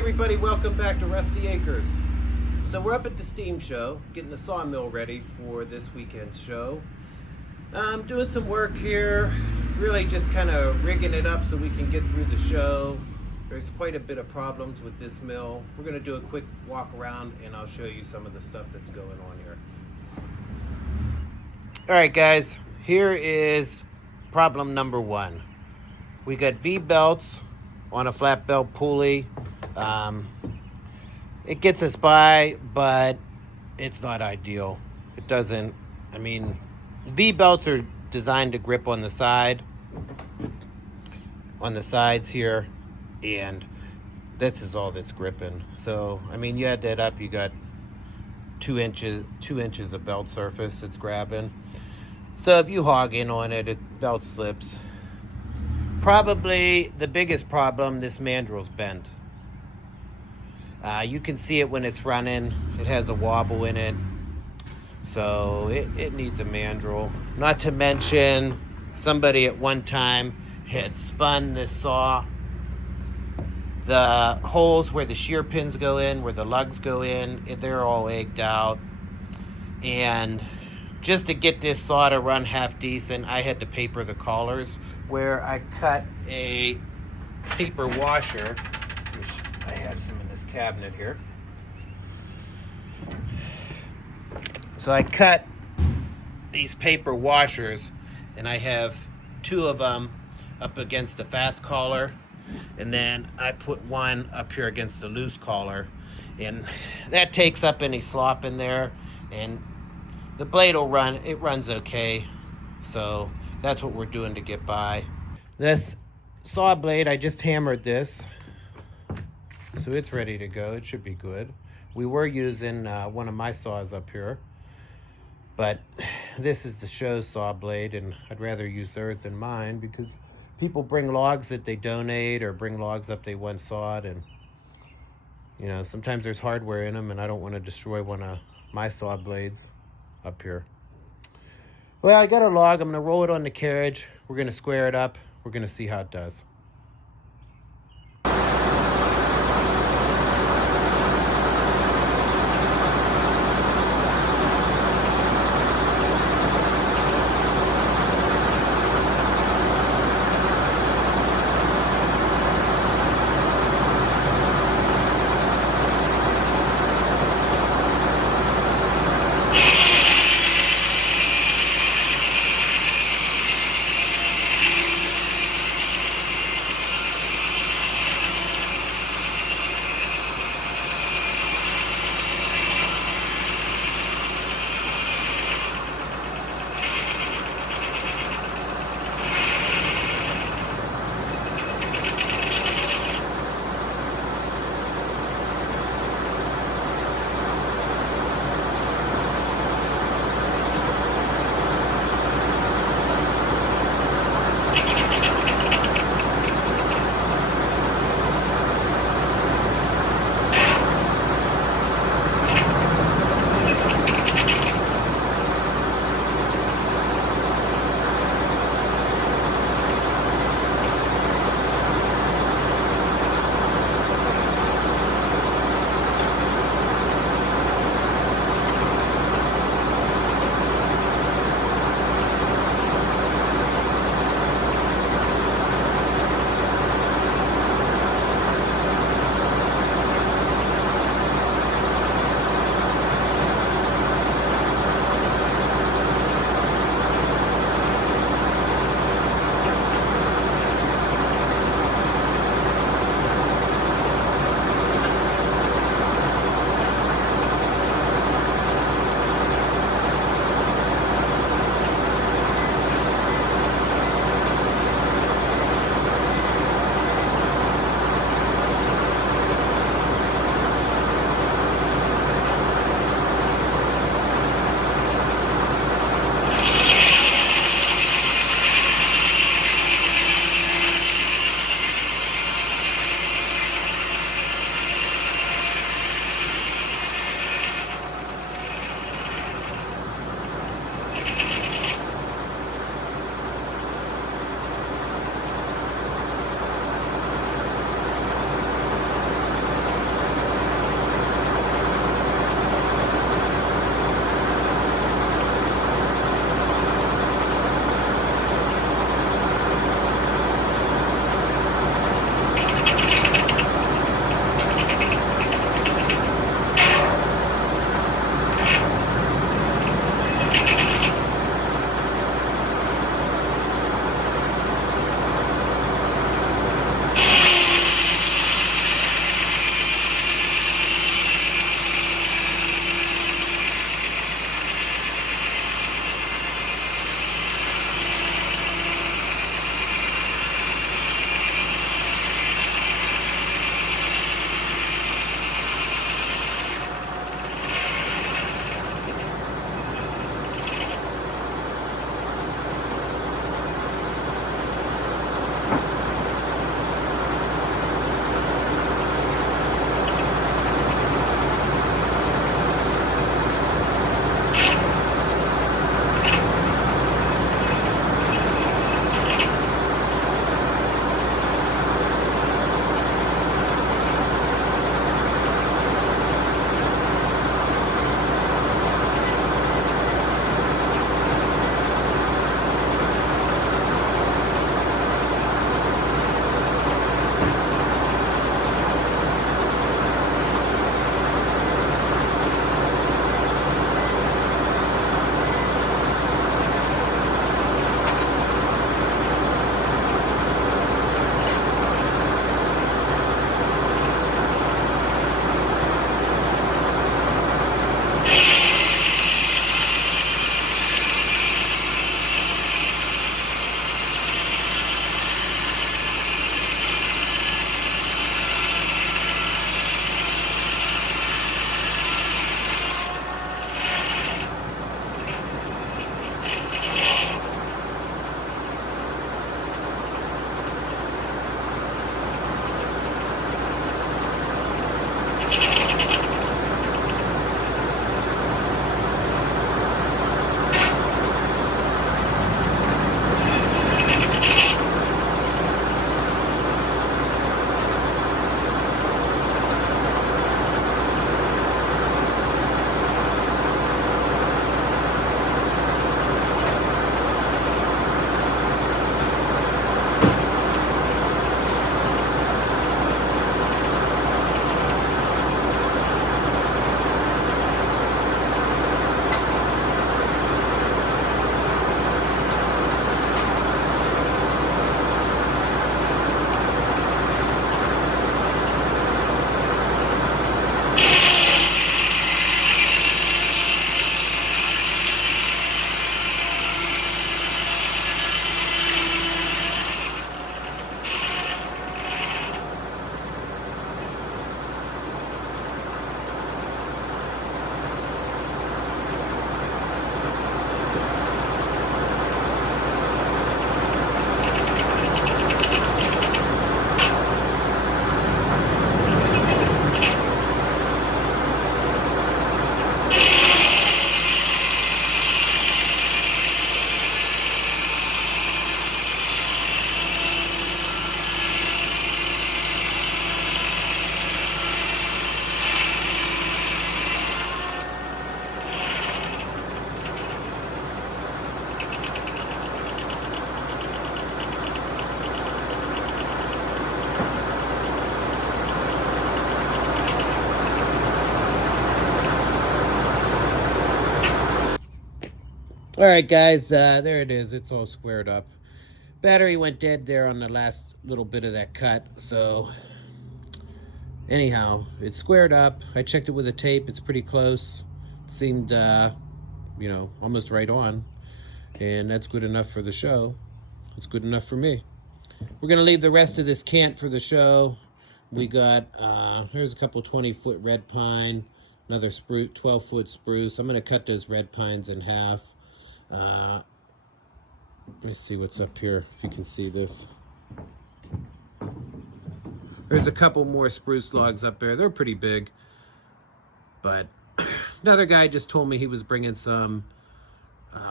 everybody, welcome back to Rusty Acres. So we're up at the steam show, getting the sawmill ready for this weekend's show. I'm doing some work here, really just kind of rigging it up so we can get through the show. There's quite a bit of problems with this mill. We're going to do a quick walk around and I'll show you some of the stuff that's going on here. Alright guys, here is problem number one. We got V-belts on a flat belt pulley. It gets us by, but it's not ideal. It doesn't, V-belts are designed to grip on the sides here, and this is all that's gripping. So, you add that up, you got 2 inches of belt surface it's grabbing. So if you hog in on it, belt slips. Probably the biggest problem, this mandrel's bent. You can see it when it's running. It has a wobble in it. So it needs a mandrel. Not to mention, somebody at one time had spun this saw. The holes where the shear pins go in, where the lugs go in, they're all egged out. And just to get this saw to run half decent, I had to paper the collars, where I cut a paper washer, which I have some in this cabinet here. So I cut these paper washers, and I have 2 of them up against the fast collar, and then I put one up here against the loose collar, and that takes up any slop in there, and the blade will run, it runs okay. So that's what we're doing to get by. This saw blade, I just hammered this, so it's ready to go. It should be good. We were using one of my saws up here, but this is the show's saw blade, and I'd rather use theirs than mine because people bring logs that they donate or bring logs up they once sawed, and sometimes there's hardware in them, and I don't want to destroy one of my saw blades up here. Well, I got a log. I'm going to roll it on the carriage. We're going to square it up. We're going to see how it does. All right, guys, there it is. It's all squared up. Battery went dead there on the last little bit of that cut. So anyhow, it's squared up. I checked it with a tape. It's pretty close. It seemed, almost right on. And that's good enough for the show. It's good enough for me. We're going to leave the rest of this cant for the show. We got, here's a couple 20-foot red pine, another 12-foot spruce. I'm going to cut those red pines in half. Let me see what's up here, if you can see this. There's a couple more spruce logs up there. They're pretty big. But another guy just told me he was bringing some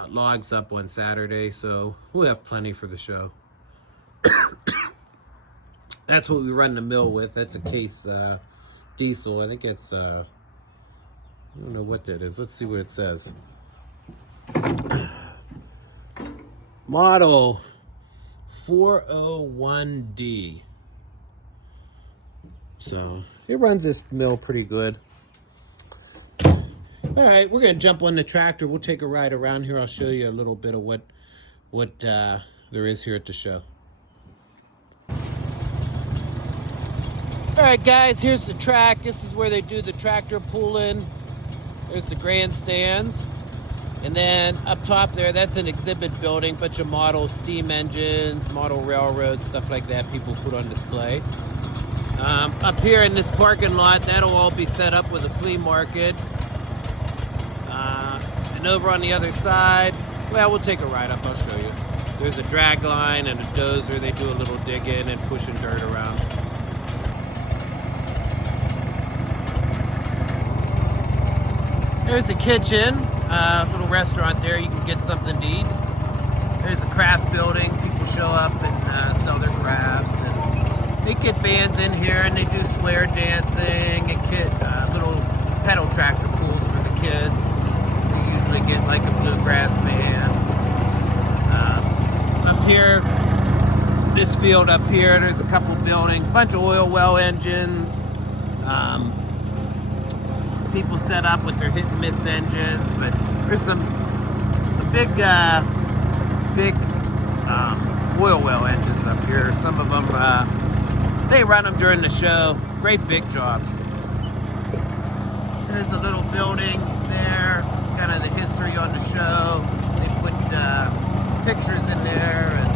logs up on Saturday, so we'll have plenty for the show. That's what we run the mill with. That's a Case diesel. I think it's, I don't know what that is. Let's see what it says. Model 401D. So it runs this mill pretty good. All right, we're gonna jump on the tractor. We'll take a ride around here. I'll show you a little bit of what there is here at the show. All right, guys, here's the track. This is where they do the tractor pulling. There's the grandstands. And then up top there, that's an exhibit building, bunch of model steam engines, model railroads, stuff like that people put on display. Up here in this parking lot, that'll all be set up with a flea market. And over on the other side, well, we'll take a ride up, I'll show you. There's a drag line and a dozer. They do a little digging and pushing dirt around. There's the kitchen, little restaurant there. You can get something to eat. There's a craft building. People show up and sell their crafts. And they get bands in here and they do square dancing and little pedal tractor pulls for the kids. You usually get like a bluegrass band. Up here, this field up here, there's a couple buildings, a bunch of oil well engines. People set up with their hit and miss engines, but there's some big oil well engines up here. Some of them they run them during the show. Great big jobs. There's a little building there, kind of the history on the show. They put pictures in there and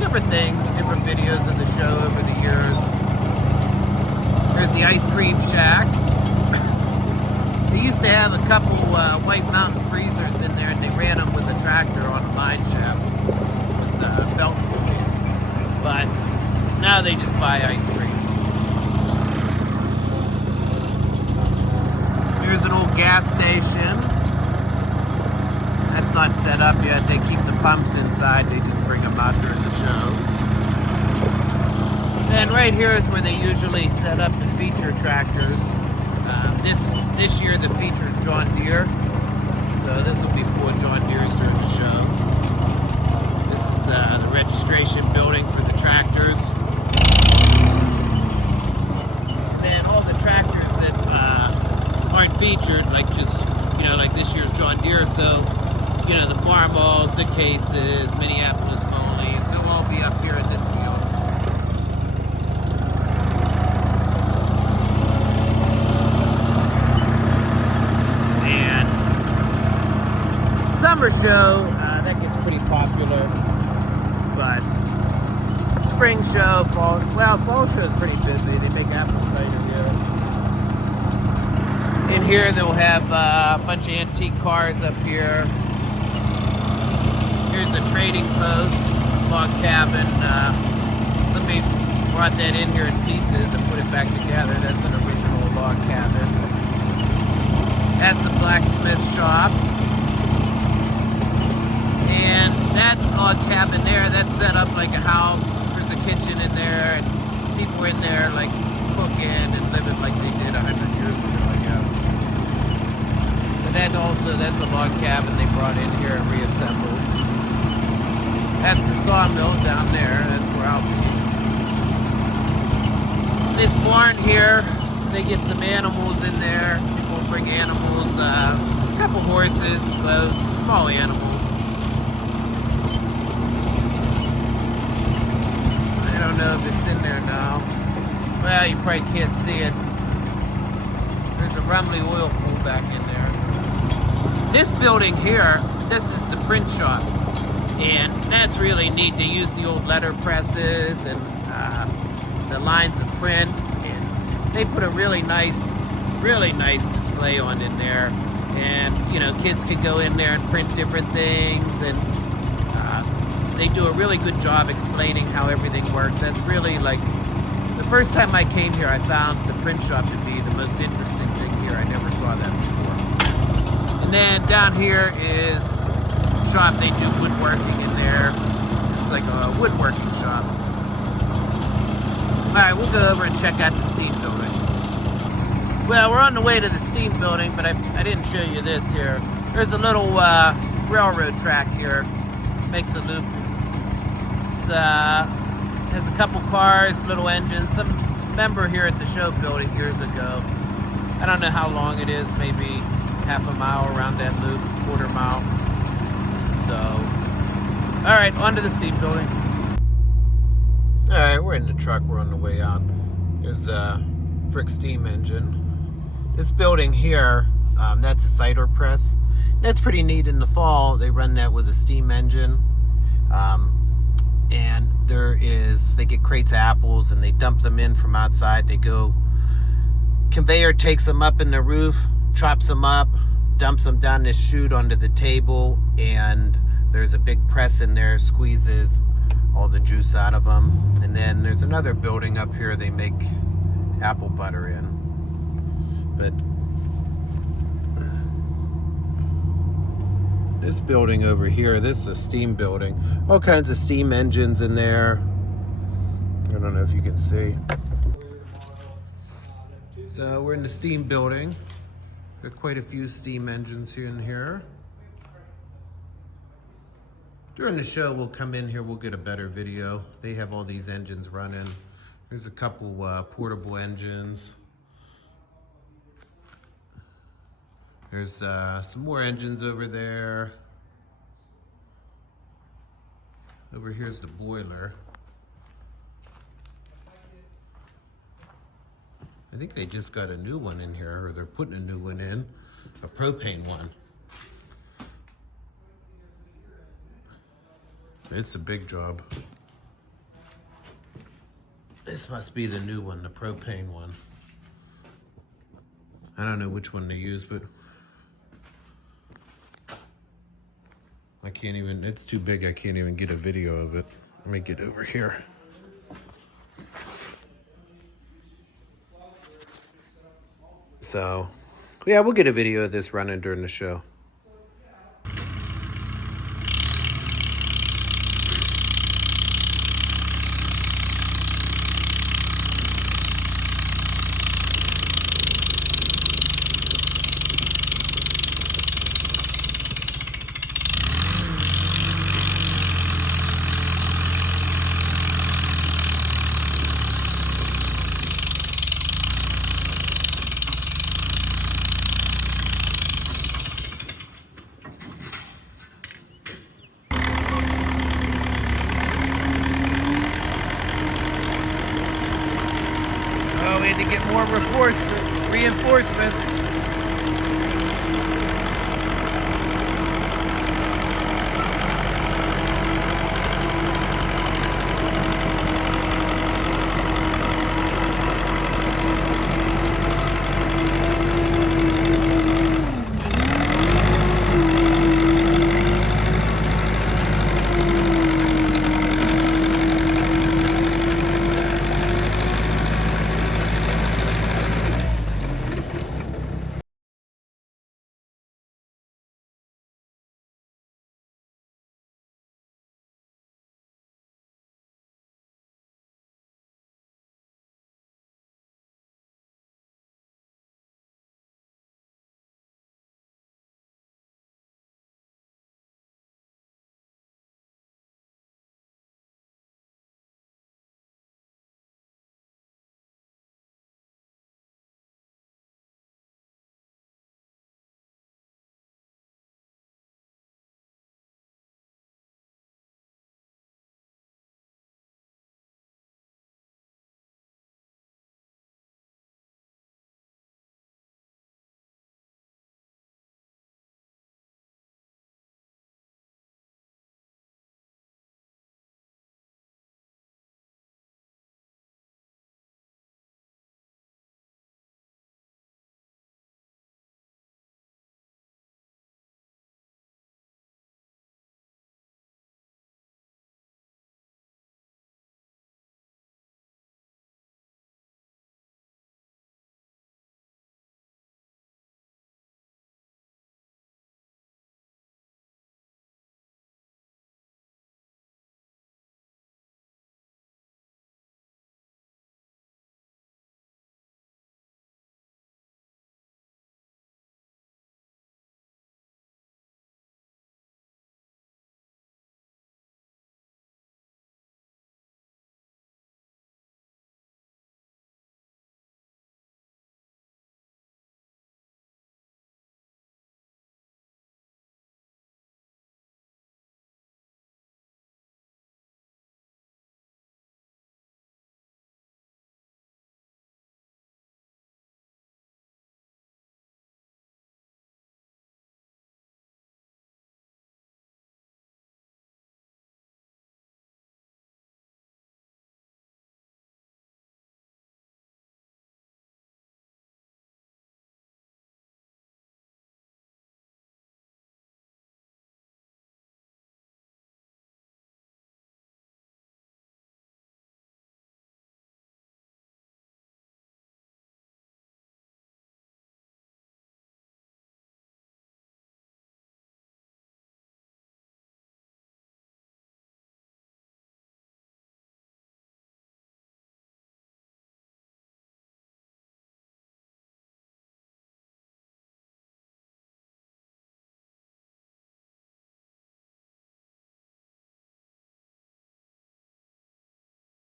different things, different videos of the show over the years. There's the ice cream shack. They used to have a couple White Mountain freezers in there, and they ran them with a tractor on a mine shaft with belt pulleys. But now they just buy ice cream. Here's an old gas station. That's not set up yet. They keep the pumps inside. They just bring them out during the show. Then right here is where they usually set up the feature tractors. This year the feature's John Deere, so this will be full of John Deeres during the show. This is the registration building for the tractors. Then all the tractors that aren't featured, like like this year's John Deere, so the Farmalls, the Cases, Minneapolis Moleys, they'll all be up here in this field. Summer show, that gets pretty popular, but spring show, fall show is pretty busy. They make apple cider here. In here they'll have a bunch of antique cars up here. Here's a trading post, log cabin. Somebody brought that in here in pieces and put it back together. That's an original log cabin. That's a blacksmith shop. And that log cabin there, that's set up like a house. There's a kitchen in there, and people in there like cooking and living like they did 100 years ago, I guess. But that's a log cabin they brought in here and reassembled. That's the sawmill down there. That's where I'll be. This barn here, they get some animals in there. People bring animals, a couple horses, goats, small animals. don't know if it's in there now. Well, you probably can't see it. There's a Rumley oil pool back in there. This building here, this is the print shop. And that's really neat. They use the old letter presses and the lines of print. And they put a really nice display on in there. And, you know, kids can go in there and print different things. And they do a really good job explaining how everything works. That's really like, the first time I came here, I found the print shop to be the most interesting thing here. I never saw that before. And then down here is a shop. They do woodworking in there. It's like a woodworking shop. All right, we'll go over and check out the steam building. Well, we're on the way to the steam building, but I didn't show you this here. There's a little railroad track here. Makes a loop. There's a couple cars, little engines. Some member here at the show building years ago. I don't know how long it is, maybe half a mile around that loop, quarter mile. So, all right, on to the steam building. All right, we're in the truck. We're on the way out. There's a Frick steam engine. This building here, that's a cider press. That's pretty neat. In the fall, they run that with a steam engine. And they get crates of apples and they dump them in from outside. They go, conveyor takes them up in the roof, chops them up, dumps them down this chute onto the table, and there's a big press in there, squeezes all the juice out of them. And then there's another building up here they make apple butter in. But this building over here, this is a steam building. All kinds of steam engines in there. I don't know if you can see. So we're in the steam building. Got quite a few steam engines here and here. During the show, we'll come in here, we'll get a better video. They have all these engines running. There's a couple portable engines. There's some more engines over there. Over here's the boiler. I think they just got a new one in here, or they're putting a new one in, a propane one. It's a big job. This must be the new one, the propane one. I don't know which one to use, but I can't even, it's too big, I can't even get a video of it. Let me get over here. So, yeah, we'll get a video of this running during the show. To get more reinforcements.